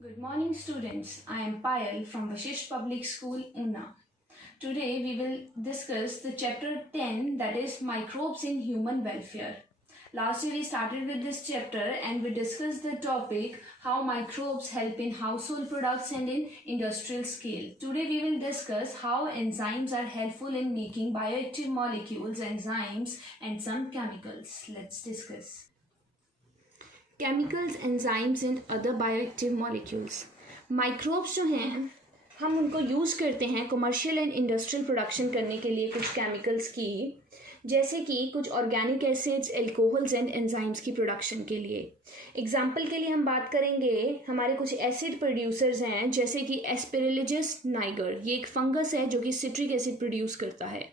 Good morning, students. I am Payal from Vashisht Public School, Una. Today we will discuss the chapter 10, that is Microbes in Human Welfare. Last year we started with this chapter and we discussed the topic how microbes help in household products and in industrial scale. Today we will discuss how enzymes are helpful in making bioactive molecules, enzymes and some chemicals. Let's discuss. Chemicals enzymes and other bioactive molecules. Microbes जो हैं हम उनको use करते हैं commercial and industrial production करने के लिए कुछ केमिकल्स की, जैसे कि कुछ organic acids, alcohols and enzymes की प्रोडक्शन के लिए। एग्जाम्पल के लिए हम बात करेंगे, हमारे कुछ एसिड प्रोड्यूसर्स हैं जैसे कि एस्पेरेलिजस नाइगर, ये एक फंगस है जो कि सिट्रिक एसिड प्रोड्यूस करता है।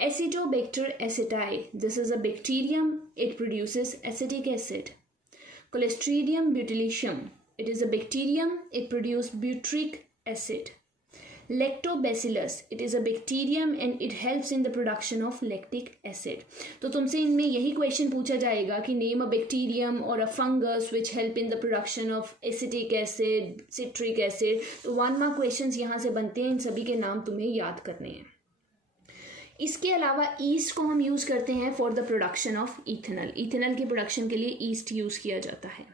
Acetobacter aceti, this is a bacterium, it produces acetic acid. Clostridium botulism, it is a bacterium, it produces butyric acid. Lactobacillus, it is a bacterium and it helps in the production of lactic acid. तो तुमसे इनमें यही question पूछा जाएगा कि name a bacterium or a fungus which help in the production of acetic acid, citric acid. तो 1 mark questions यहाँ से बनते हैं, इन सभी के नाम तुम्हें याद करने हैं। इसके अलावा ईस्ट को हम यूज़ करते हैं for the production of ethanol. Ethanol की प्रोडक्शन के लिए ईस्ट यूज़ किया जाता है।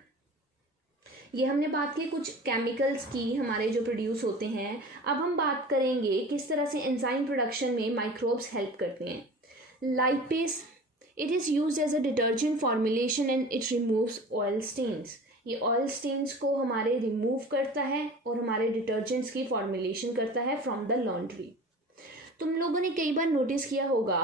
ये हमने बात की कुछ केमिकल्स की हमारे जो प्रोड्यूस होते हैं। अब हम बात करेंगे किस तरह से एंजाइम प्रोडक्शन में माइक्रोब्स हेल्प करते हैं। Lipase, it is used as a detergent formulation and it removes oil stains. ये ऑयल स्टेन्स को हमारे रिमूव करता है और हमारे डिटर्जेंट्स की फॉर्मुलेशन करता है फ्रॉम द लॉन्ड्री। तुम लोगों ने कई बार नोटिस किया होगा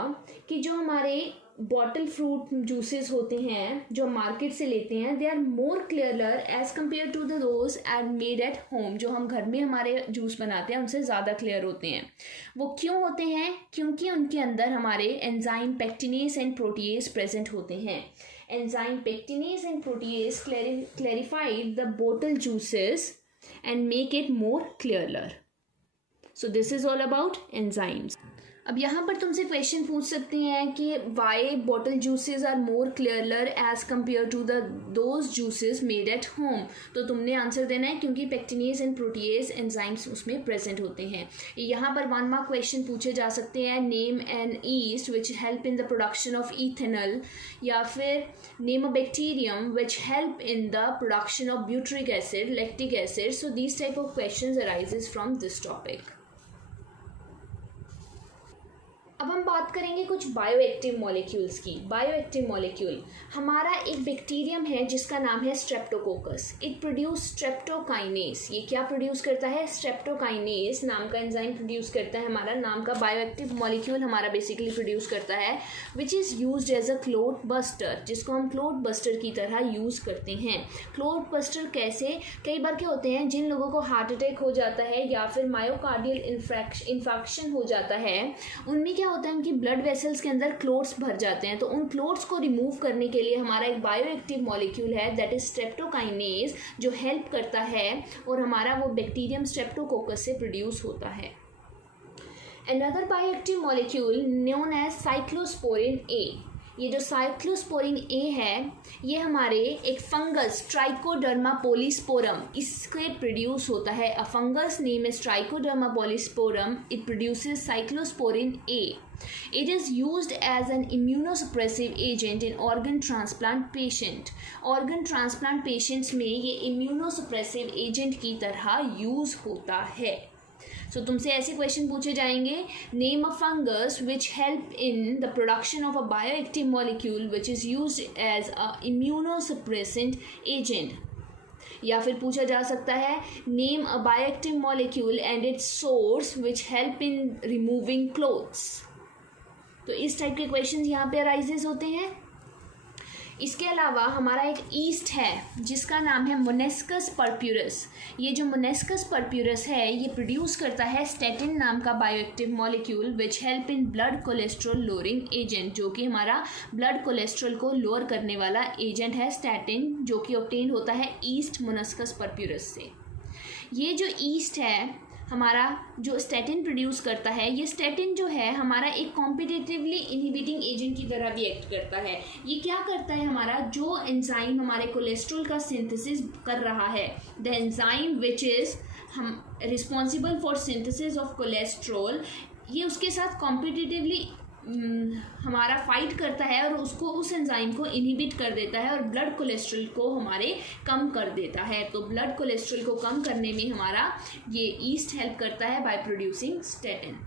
कि जो हमारे बॉटल फ्रूट जूसेस होते हैं जो मार्केट से लेते हैं, they are more clearer as compared to the those are made at home. जो हम घर में हमारे जूस बनाते हैं उनसे ज़्यादा क्लियर होते हैं। वो क्यों होते हैं? क्योंकि उनके अंदर हमारे enzyme pectinase and protease present होते हैं। Enzyme pectinase and protease clarified the bottle juices and make it more clearer. So this is all about enzymes. अब यहाँ पर तुमसे क्वेश्चन पूछ सकते हैं कि why bottle juices are more clearer as compared to the those juices made at home. तो तुमने आंसर देना है क्योंकि पेक्टिनेस एंड प्रोटीएस एंजाइम्स उसमें प्रेजेंट होते हैं। यहाँ पर 1 mark क्वेश्चन पूछे जा सकते हैं, name an yeast which help in the production of ethanol, या फिर name a bacterium which help in the production of butyric acid, lactic acid. So these type of question arises from this topic. अब हम बात करेंगे कुछ bioactive molecules की। Bioactive molecule, हमारा एक बैक्टीरियम है जिसका नाम है स्ट्रेप्टोकोकस। It produce streptokinase. ये क्या प्रोड्यूस करता है? स्ट्रेप्टोकाइनेस नाम का एंजाइम प्रोड्यूस करता है। हमारा नाम का बायोएक्टिव मॉलिक्यूल हमारा बेसिकली प्रोड्यूस करता है, which is used as a clot buster, जिसको हम क्लोट बस्टर की तरह यूज़ करते हैं। क्लोट बस्टर कैसे? कई बार क्या होते हैं, जिन लोगों को हार्ट अटैक हो जाता है या फिर मायोकार्डियल इन्फेक्शन हो जाता है, उनमें क्या होता है, उनकी ब्लड वेसल्स के अंदर क्लोट्स भर जाते हैं। तो उन क्लोट्स को रिमूव करने के लिए हमारा एक बायोएक्टिव मॉलिक्यूल है, दैट इज स्ट्रेप्टोकाइनेस, जो हेल्प करता है और हमारा वो बैक्टीरियम स्ट्रेप्टोकोकस से प्रोड्यूस होता है। Another bioactive molecule known as cyclosporin A, ये जो साइक्लोस्पोरिन ए है ये हमारे एक फंगस ट्राइकोडर्मा पोलिस्पोरम इसके प्रोड्यूस होता है। A fungus name is Trichoderma polysporum, it produces cyclosporin A. It is used as an immunosuppressive agent in organ transplant patient. Organ transplant patients में ये immunosuppressive agent की तरह यूज़ होता है। सो तुमसे ऐसे क्वेश्चन पूछे जाएंगे, name a fungus which help in the production of a bioactive molecule which is used as a immunosuppressant agent, या फिर पूछा जा सकता है name a bioactive molecule and its source which help in removing clots. तो इस type के question यहाँ पे अराइजेज होते हैं। इसके अलावा हमारा एक ईस्ट है जिसका नाम है मोनेस्कस परप्यूरस। ये जो मोनेस्कस परप्यूरस है ये प्रोड्यूस करता है स्टैटिन नाम का bioactive molecule which help in blood cholesterol lowering agent, जो कि हमारा ब्लड कोलेस्ट्रॉल को लोअर करने वाला एजेंट है स्टैटिन, जो कि ऑब्टेन होता है ईस्ट मोनेस्कस परप्यूरस से। ये जो ईस्ट है हमारा जो स्टैटिन प्रोड्यूस करता है, ये स्टैटिन जो है हमारा एक कॉम्पिटिटिवली इनहिबिटिंग एजेंट की तरह भी एक्ट करता है। ये क्या करता है, हमारा जो एंजाइम हमारे कोलेस्ट्रॉल का सिंथेसिस कर रहा है, द एंजाइम विच इज़ हम responsible for synthesis of cholesterol, ये उसके साथ कॉम्पिटिटिवली हमारा फाइट करता है और उसको, उस एंजाइम को इनहिबिट कर देता है और ब्लड कोलेस्ट्रॉल को हमारे कम कर देता है। तो ब्लड कोलेस्ट्रॉल को कम करने में हमारा ये ईस्ट हेल्प करता है by producing statin.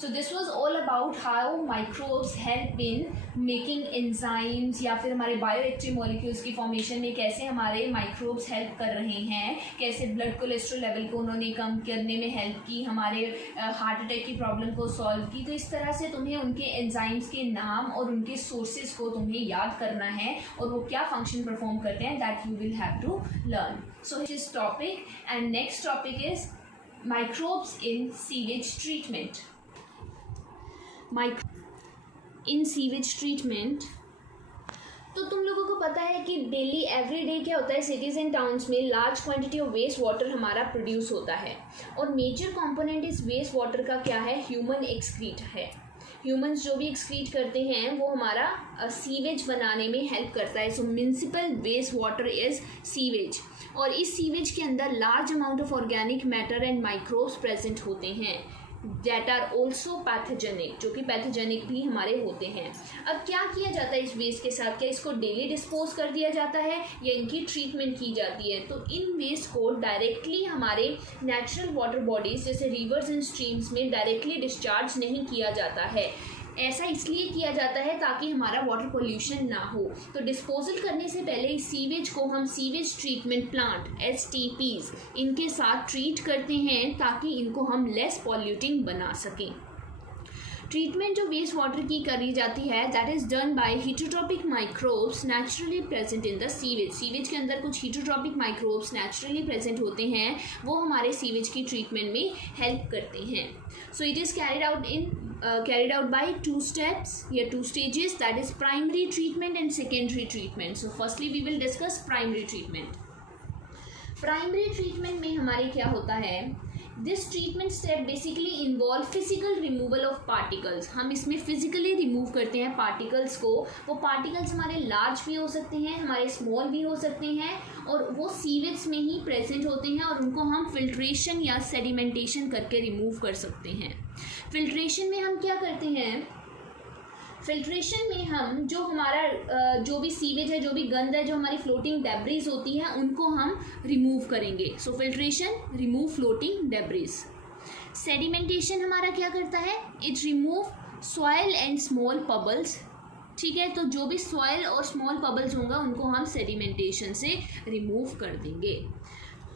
So this was all about how microbes help in making enzymes, या फिर हमारे बायोएक्टिव मॉलिक्यूल्स की फॉर्मेशन में कैसे हमारे माइक्रोब्स हेल्प कर रहे हैं, कैसे ब्लड कोलेस्ट्रॉल लेवल को उन्होंने कम करने में हेल्प की, हमारे हार्ट अटैक की प्रॉब्लम को सॉल्व की। तो इस तरह से तुम्हें उनके एंजाइम्स के नाम और उनके सोर्सेज को तुम्हें याद करना है और वो क्या फंक्शन परफॉर्म करते हैं, that you will have to learn. So this topic and next topic is microbes in sewage treatment. In sewage treatment, तो तुम लोगों को पता है कि डेली एवरी डे क्या होता है, सिटीज़ एंड टाउन्स में large quantity of waste water हमारा प्रोड्यूस होता है और मेजर कंपोनेंट इस वेस्ट वाटर का क्या है, ह्यूमन एक्सक्रीट है। ह्यूमंस जो भी एक्सक्रीट करते हैं वो हमारा सीवेज बनाने में हेल्प करता है। So municipal waste water is sewage, और इस सीवेज के अंदर large amount of organic matter and microbes present होते हैं दैट आर ऑल्सो पैथोजेनिक, जो कि पैथोजेनिक भी हमारे होते हैं। अब क्या किया जाता है इस वेस्ट के साथ, क्या इसको डेली डिस्पोज कर दिया जाता है या इनकी ट्रीटमेंट की जाती है? तो इन वेस्ट को डायरेक्टली हमारे नेचुरल वाटर बॉडीज जैसे रिवर्स एंड स्ट्रीम्स में डायरेक्टली डिस्चार्ज नहीं किया जाता है। ऐसा इसलिए किया जाता है ताकि हमारा वाटर पोल्यूशन ना हो। तो डिस्पोजल करने से पहले इस सीवेज को हम सीवेज ट्रीटमेंट प्लांट STPs इनके साथ ट्रीट करते हैं ताकि इनको हम लेस पॉल्यूटिंग बना सकें। ट्रीटमेंट जो वेस्ट वाटर की करी जाती है that is done by heterotrophic microbes naturally present in the sewage. Sewage के अंदर कुछ हीटरोट्रॉपिक माइक्रोब्स नेचुरली प्रेजेंट होते हैं, वो हमारे सीवेज की ट्रीटमेंट में हेल्प करते हैं। So it is carried out by two steps या two stages, that is primary treatment and secondary treatment. So firstly we will discuss primary treatment. Primary treatment में हमारे क्या होता है, this treatment step basically involve physical removal of particles. हम इसमें physically remove करते हैं पार्टिकल्स को। वो पार्टिकल्स हमारे लार्ज भी हो सकते हैं, हमारे स्मॉल भी हो सकते हैं, और वो सीवेज में ही प्रेजेंट होते हैं और उनको हम फिल्ट्रेशन या सेडिमेंटेशन करके रिमूव कर सकते हैं। फिल्ट्रेशन में हम क्या करते हैं, फिल्ट्रेशन में हम जो हमारा जो भी सीवेज है, जो भी गंद है, जो हमारी फ्लोटिंग डेब्रीज होती हैं, उनको हम रिमूव करेंगे। So filtration remove floating debris. Sedimentation हमारा क्या करता है, it remove soil and small pebbles. ठीक है, तो जो भी सॉइल और स्मॉल पबल्स होंगे उनको हम सेडिमेंटेशन से रिमूव कर देंगे।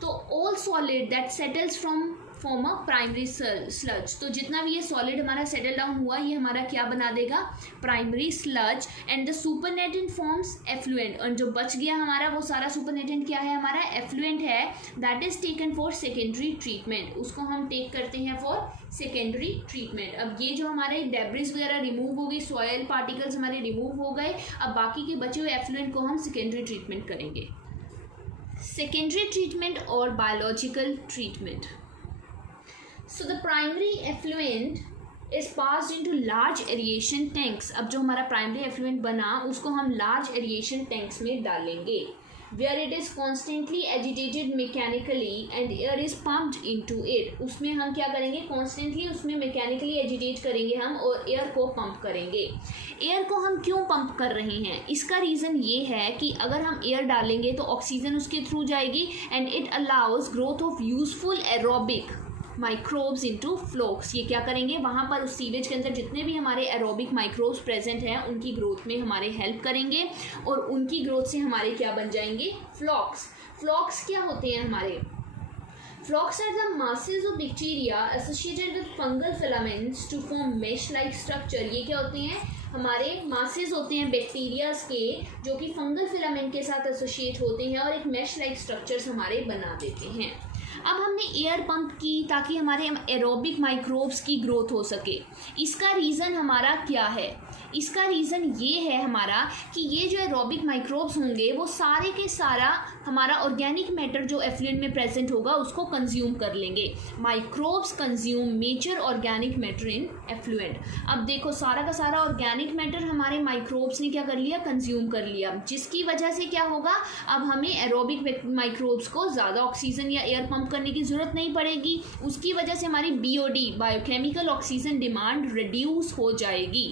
तो all solid that settles from form a primary sludge, तो जितना भी ये सॉलिड हमारा सेटल डाउन हुआ ये हमारा क्या बना देगा, primary sludge. And the supernatant forms effluent, और जो बच गया हमारा वो सारा सुपरनेटेंट क्या है, हमारा एफ्लुएंट है, that is taken for secondary treatment. उसको हम टेक करते हैं फॉर सेकेंडरी ट्रीटमेंट। अब ये जो हमारे डेब्रिज वगैरह रिमूव हो गई, सॉयल पार्टिकल्स हमारे रिमूव हो गए, अब बाकी के बचे हुए एफ्लुएंट को हम सेकेंडरी ट्रीटमेंट करेंगे। सेकेंडरी ट्रीटमेंट और biological treatment. So the primary effluent is passed into large aeration tanks. अब जो हमारा primary effluent बना उसको हम large aeration tanks में डालेंगे, where it is constantly agitated mechanically and air is pumped into it. उसमें हम क्या करेंगे, constantly उसमें mechanically agitate करेंगे हम और air को pump करेंगे। एयर को हम क्यों पंप कर रहे हैं, इसका रीज़न ये है कि अगर हम एयर डालेंगे तो ऑक्सीजन उसके थ्रू जाएगी and it allows growth of useful aerobic microbes into flocs. ये क्या करेंगे, वहाँ पर उस सीवेज के अंदर जितने भी हमारे एरोबिक माइक्रोब्स प्रेजेंट हैं उनकी ग्रोथ में हमारे हेल्प करेंगे और उनकी ग्रोथ से हमारे क्या बन जाएंगे, फ्लॉक्स। फ्लॉक्स क्या होते हैं हमारे, flocs are the masses of bacteria associated with fungal filaments to form mesh-like structure। ये क्या होते हैं, हमारे मासेस होते हैं बैक्टीरियाज के जो कि फंगल फिलामेंट के साथ एसोसिएट होते हैं और एक मैश लाइक स्ट्रक्चर्स हमारे बना देते हैं। अब हमने एयर पंप की ताकि हमारे एरोबिक माइक्रोब्स की ग्रोथ हो सके। इसका रीज़न हमारा क्या है, इसका रीज़न ये है हमारा कि ये जो एरोबिक माइक्रोब्स होंगे वो सारे के सारा हमारा ऑर्गेनिक मैटर जो एफ्लुएंट में प्रेजेंट होगा उसको कंज्यूम कर लेंगे। Microbes consume major organic matter in effluent. अब देखो सारा का सारा ऑर्गेनिक मैटर हमारे माइक्रोब्स ने क्या कर लिया, कंज्यूम कर लिया, जिसकी वजह से क्या होगा, अब हमें एरोबिक माइक्रोब्स को ज़्यादा ऑक्सीजन या एयर पंप करने की ज़रूरत नहीं पड़ेगी। उसकी वजह से हमारी BOD biochemical oxygen demand reduce हो जाएगी।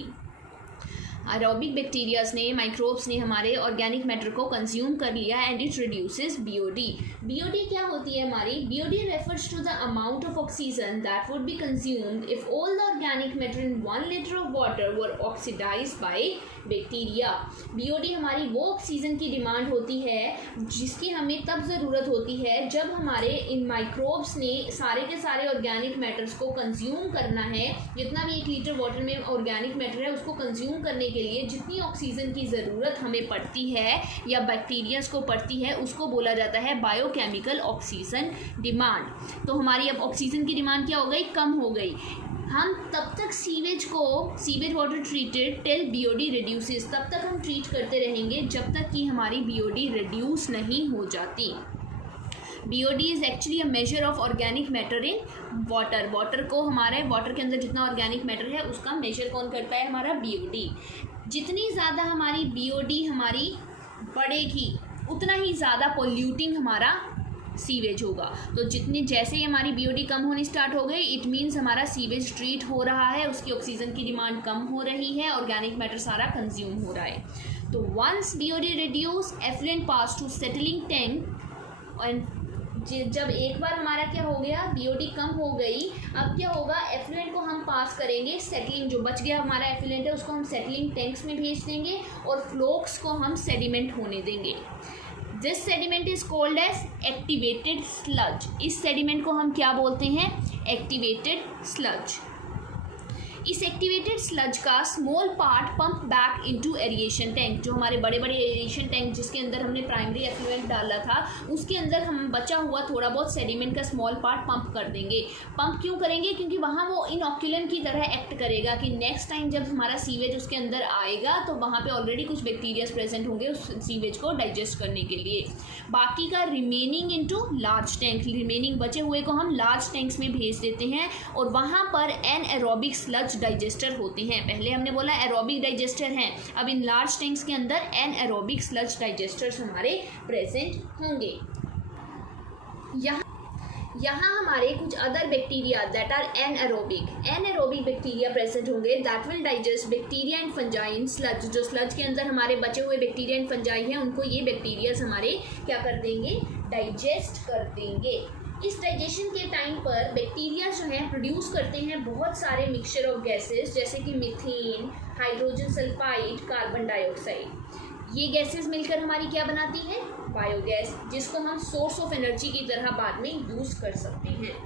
एरोबिक बैक्टीरियाज ने, माइक्रोब्स ने हमारे ऑर्गेनिक मैटर को कंज्यूम कर लिया and it reduces BOD। BOD क्या होती है हमारी? BOD refers to the amount of oxygen that would be consumed if all the organic matter in 1 litre of water were oxidised by bacteria. BOD हमारी वो oxygen की demand होती है जिसकी हमें तब ज़रूरत होती है जब हमारे इन माइक्रोब्स ने सारे के सारे ऑर्गेनिक मैटर्स को कंज्यूम करना है। जितना भी 1 लीटर वाटर में ऑर्गेनिक मैटर है उसको कंज्यूम करने के लिए जितनी ऑक्सीजन की ज़रूरत हमें पड़ती है या बैक्टीरियाज को पड़ती है उसको बोला जाता है बायोकेमिकल ऑक्सीजन डिमांड। तो हमारी अब ऑक्सीजन की डिमांड क्या हो गई, कम हो गई। हम तब तक sewage water treated till BOD reduces, तब तक हम ट्रीट करते रहेंगे जब तक कि हमारी BOD रिड्यूस नहीं हो जाती। BOD is actually a measure of organic matter in water. Water को हमारे वाटर के अंदर जितना ऑर्गेनिक मैटर है उसका मेजर कौन करता है, हमारा BOD। जितनी ज़्यादा हमारी BOD हमारी बढ़ेगी उतना ही ज़्यादा पोल्यूटिंग हमारा सीवेज होगा। तो जैसे ही हमारी BOD कम होनी स्टार्ट हो गई, इट मीन्स हमारा सीवेज ट्रीट हो रहा है, उसकी ऑक्सीजन की डिमांड कम हो रही है, ऑर्गेनिक मैटर सारा कंज्यूम हो रहा है। तो once BOD reduce, effluent pass to settling tank. And जब एक बार हमारा क्या हो गया, BOD कम हो गई, अब क्या होगा, एफ्लुएंट को हम पास करेंगे सेटलिंग, जो बच गया हमारा एफ्लुएंट है उसको हम सेटलिंग टैंक्स में भेज देंगे और फ्लोक्स को हम सेडिमेंट होने देंगे। This sediment is called as activated sludge. इस सेडिमेंट को हम क्या बोलते हैं, एक्टिवेटेड स्लज। इस एक्टिवेटेड स्लज का small part pump back into aeration tank, जो हमारे बड़े बड़े एरिएशन टैंक जिसके अंदर हमने प्राइमरी एफ्लुएंट डाला था उसके अंदर हम बचा हुआ थोड़ा बहुत सेडिमेंट का स्मॉल पार्ट पंप कर देंगे। पंप क्यों करेंगे, क्योंकि वहाँ वो इनऑक्यूलेंट की तरह एक्ट करेगा कि नेक्स्ट टाइम जब हमारा सीवेज उसके अंदर आएगा तो वहाँ पे ऑलरेडी कुछ बैक्टीरियाज प्रेजेंट होंगे उस सीवेज को डाइजेस्ट करने के लिए। बाकी का remaining into large tank, remaining बचे हुए को हम लार्ज टैंक्स में भेज देते हैं और वहाँ पर एनएरोबिक स्लज डाइजेस्टर होते हैं। पहले हमने बोला एरोबिक डाइजेस्टर हैं, अब इन लार्ज टैंक्स के अंदर एनएरोबिक स्लज डाइजेस्टर्स हमारे प्रेजेंट होंगे। यहाँ हमारे कुछ other bacteria that are anaerobic bacteria present होंगे that will digest bacteria and fungi in sludge. जो स्लज के अंदर हमारे बचे हुए बैक्टीरिया एंड फंजाई हैं उनको ये बैक्टीरियाज हमारे क्या कर देंगे, डाइजेस्ट कर देंगे। इस डाइजेशन के टाइम पर बैक्टीरिया जो हैं प्रोड्यूस करते हैं बहुत सारे मिक्सचर ऑफ गैसेस, जैसे कि methane, hydrogen sulphide, carbon dioxide. ये गैसेस मिलकर हमारी क्या बनाती हैं, बायोगैस, जिसको हम सोर्स ऑफ एनर्जी की तरह बाद में यूज़ कर सकते हैं।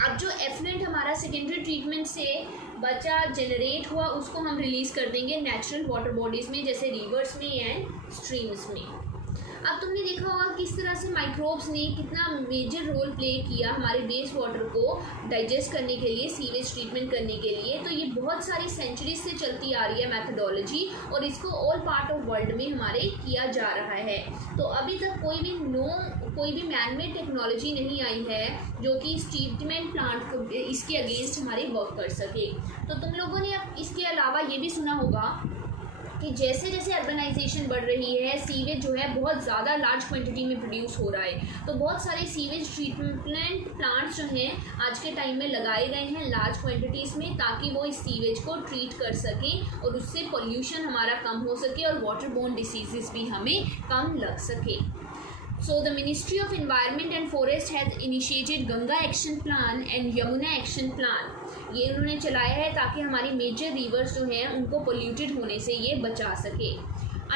अब जो एफ्लुएंट हमारा सेकेंडरी ट्रीटमेंट से बचा, जनरेट हुआ, उसको हम रिलीज़ कर देंगे नेचुरल वाटर बॉडीज़ में, जैसे रिवर्स में एंड स्ट्रीम्स में। अब तुमने देखा होगा किस तरह से माइक्रोब्स ने कितना मेजर रोल प्ले किया हमारे वेस्ट वाटर को डाइजेस्ट करने के लिए, सीवेज ट्रीटमेंट करने के लिए। तो ये बहुत सारी सेंचुरीज से चलती आ रही है मेथडोलॉजी और इसको ऑल पार्ट ऑफ वर्ल्ड में हमारे किया जा रहा है। तो अभी तक कोई भी मैनमेड टेक्नोलॉजी नहीं आई है जो कि इस ट्रीटमेंट प्लांट को इसके अगेंस्ट हमारे वर्क कर सके। तो तुम लोगों ने अब इसके अलावा ये भी सुना होगा कि जैसे जैसे अर्बनाइजेशन बढ़ रही है, सीवेज जो है बहुत ज़्यादा लार्ज क्वांटिटी में प्रोड्यूस हो रहा है। तो बहुत सारे सीवेज ट्रीटमेंट प्लांट्स जो हैं आज के टाइम में लगाए गए हैं लार्ज क्वांटिटीज़ में, ताकि वो इस सीवेज को ट्रीट कर सकें और उससे पोल्यूशन हमारा कम हो सके और वाटर बोर्न डिसीजेस भी हमें कम लग सके। So the Ministry of Environment and Forest has initiated Ganga Action Plan and Yamuna Action Plan। ये उन्होंने चलाया है ताकि हमारी मेजर रिवर्स जो हैं उनको पोल्यूटेड होने से ये बचा सके।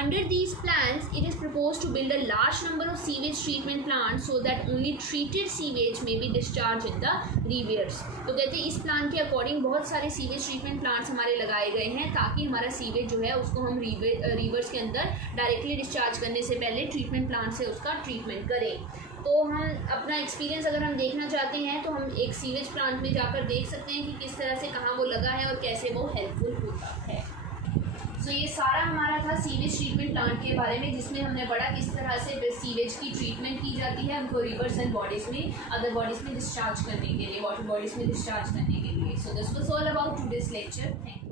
Under these plans, it is proposed to build a large number of sewage treatment plants so that only treated sewage may be discharged in the rivers. तो कहते हैं इस प्लान के अकॉर्डिंग बहुत सारे सीवेज ट्रीटमेंट प्लांट्स हमारे लगाए गए हैं ताकि हमारा सीवेज जो है उसको हम रिवर्स के अंदर डायरेक्टली डिस्चार्ज करने से पहले ट्रीटमेंट प्लांट से उसका ट्रीटमेंट करें. तो हम अपना एक्सपीरियंस अगर हम देखना चाहते हैं तो हम एक सीवेज प्लांट में जाकर देख सकते हैं कि किस तरह से कहाँ वो लगा है और कैसे वो हेल्पफुल होता है. तो ये सारा हमारा था सीवेज ट्रीटमेंट प्लांट के बारे में, जिसमें हमने पढ़ा किस तरह से सीवेज की ट्रीटमेंट की जाती है उनको रिवर्स एंड बॉडीज़ में, अदर बॉडीज़ में डिस्चार्ज करने के लिए, वाटर बॉडीज़ में डिस्चार्ज करने के लिए. So this was all about today's lecture. Thank you.